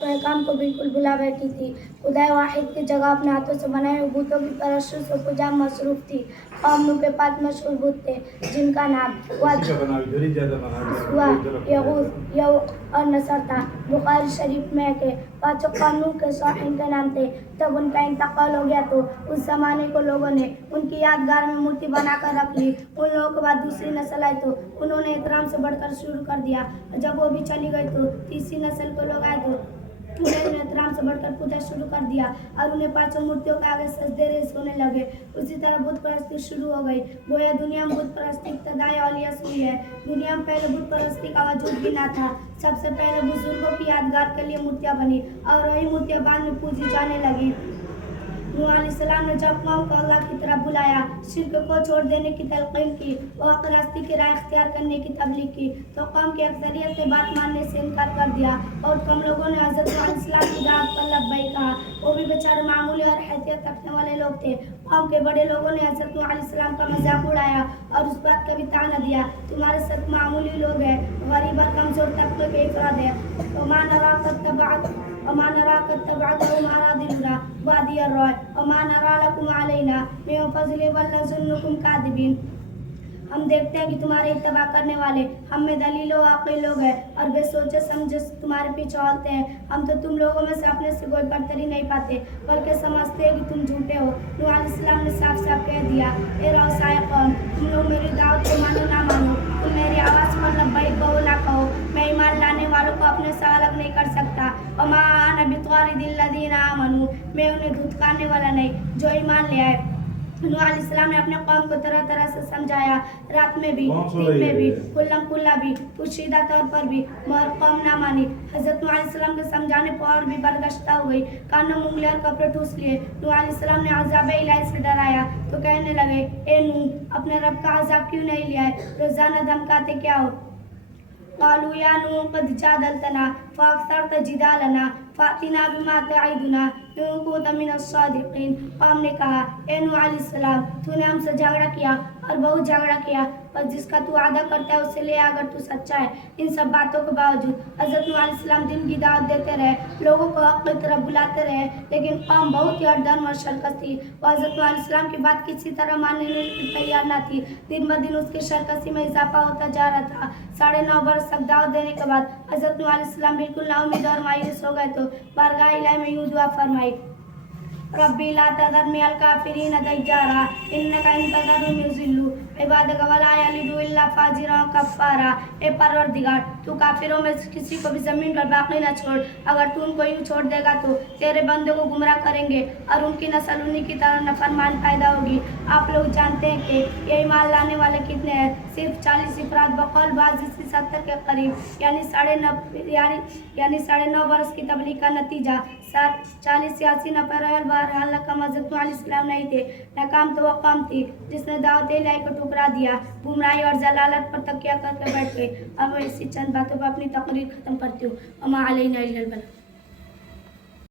काम को बिल्कुल भुला बैठी थी। खुदाए वाहिद की जगह अपने हाथों से बनाए हुए बूतों की परस्त से पूजा मसरूफ थी। कौम नूह के 5 मशहूर बूत थे जिनका नाम वद, सुवा, यगूस, यऊक और नसर था। बुखारी शरीफ में है कि पांचों कौम नूह के साहिब के नाम थे। जब उनका इंतकाल हो गया तो उस जमाने को लोगों ने उनकी यादगार में मूर्ति बनाकर रख ली। उन लोगों के बाद दूसरी नस्ल आई तो उन्होंने एहतराम से बढ़कर शुरू कर दिया। जब वो भी चली गई तो तीसरी नस्ल के लोग आए तो उन्होंने एहतराम से बढ़कर पूजा शुरू कर दिया और उन्हें 5 मूर्तियों के आगे सजदे रेज़ होने लगे। उसी तरह बुत परस्ती शुरू हो गई। गोया दुनिया में बुत परस्ती इब्तिदाई औलिया से हुई है। दुनिया में पहले बुत परस्ती का वजूद भी ना था। सबसे पहले बुजुर्गों की यादगार के लिए मूर्तियाँ बनी और वही मूर्तियाँ बाद में पूजी जाने लगी। नूह अलैहिस्सलाम ने जब कौम को अल्लाह की तरफ बुलाया, शिर्क को छोड़ देने की तलकीन की और हक रास्ते की राह इख्तियार करने की तबलीग की तो कौम की अक्सरियत ने बात मानने से इनकार कर दिया और कम लोगों ने हज़रत नूह अलैहिस्सलाम की दावत पर लब्बैक कहा। वो भी बेचारे मामूली और हैसियत रखने वाले लोग थे। कौम के बड़े लोगों ने हज़रत नूह अलैहिस्सलाम का मजाक उड़ाया और उस बात का भी ताना दिया, तुम्हारे साथ मामूली लोग हैं, गरीब और कमजोर तबके के अफराद हैं। वमा नराक तबअतहुम अरादिलुना बादिय अर्राय वमा नरा लकुम अलैना मिन फज़लिन बल नज़ुन्नुकुम कादिबीन। हम देखते हैं कि तुम्हारे इत्तबा करने वाले हम में दलीलों वाक़ई लोग हैं और बेसोचे समझे तुम्हारे पीछे चलते हैं। हम तो तुम लोगों में से अपने से कोई बरतरी नहीं पाते बल्कि समझते हैं कि तुम झूठे हो। नूह अलैहिस्सलाम ने साफ साफ कह दिया, ए रौसाए कौम, तुम लोग मेरी दावत को मानो ना मानो, तुम मेरी आवाज़ पर लब्बैक कहो ना कहो, मैं ईमान लाने वालों को अपने से अलग नहीं कर सकता। वमा अना बितारिदिल लज़ीना आमनू, मैं उन्हें धुतकारने वाला नहीं जो ईमान ले आए। नूह अलैहिस्सलाम ने अपने कौम को तरह तरह से समझाया, रात में भी, दिन में भी, कुल्लम कुल्ला भी, पोशीदा तौर पर भी, मगर कौम ना मानी। हज़रत नूह अलैहिस्सलाम के समझाने पर और भी बरगश्ता हो गई, कानों में उंगलियां और कपड़े ठूस लिए। नूह अलैहिस्सलाम ने अज़ाब इलाही से डराया तो कहने लगे, ए नूह, अपने रब का अज़ाब क्यों नहीं लिया है, रोजाना धमकाते क्या हो। क़ालू या नूह क़द जादलतना फ़अक्सरत जिदालना फ़अतिना बिमा तइदुना इन कुन्ता मिनस सादिक़ीन। कौम ने कहा, ए नूह अलैहिस्सलाम, तूने हमसे झगड़ा किया और बहुत झगड़ा किया, पर जिसका तू वादा करता है उसे ले अगर तू सच्चा है। इन सब बातों के बावजूद हज़रत नूह अलैहिस्सलाम दिन की दावत देते रहे, लोगों को हक़ की तरफ बुलाते रहे, लेकिन कौम बहुत ही अड़दम और शरकस थी। वह हज़रत नूह अलैहिस्सलाम की बात किसी तरह मानने के तैयार न थी। दिन ब दिन उसकी शरकसी में इजाफा होता जा रहा था। 9.5 बरस तक दावत देने के बाद हज़रत नूह अलैहिस्सलाम बिल्कुल नाउमीद और मायूस हो गए तो बारगाह इलाही में यूं दुआ फरमाई, रब्बी ला तज़रनी अल काफिरीन दय्यारा इन्नका इन तज़रहुम युज़िल्लू इबादक वला यलिदू इल्ला फाजिरा कफ़ारा। ए परवरदिगार, तू काफिरों में किसी को भी ज़मीन पर बाकी न छोड़, अगर तू उनको यूँ छोड़ देगा तो तेरे बंदों को गुमराह करेंगे और उनकी नस्ल उन्हीं की तरह नाफरमान पैदा होगी। आप लोग जानते हैं कि ये ईमान लाने वाले कितने हैं, सिर्फ 40 अफराद, बकौल बाज़ 70 के करीब, यानी 9.5 बरस की तबलीग का नतीजा 40 या 80 पर बहरहाल नाकाम हज़रत नूह अलैहिस्सलाम नहीं थे। नाकाम तो वो कौम थी जिसने दावत इलाही को ठुकरा दिया, गुमराही और जलालत पर तकिया करके बैठ गई। अब मैं इसी चंद बातों पर अपनी तकरीर ख़त्म करती हूँ। वमा अलैना इल्लल बलाग।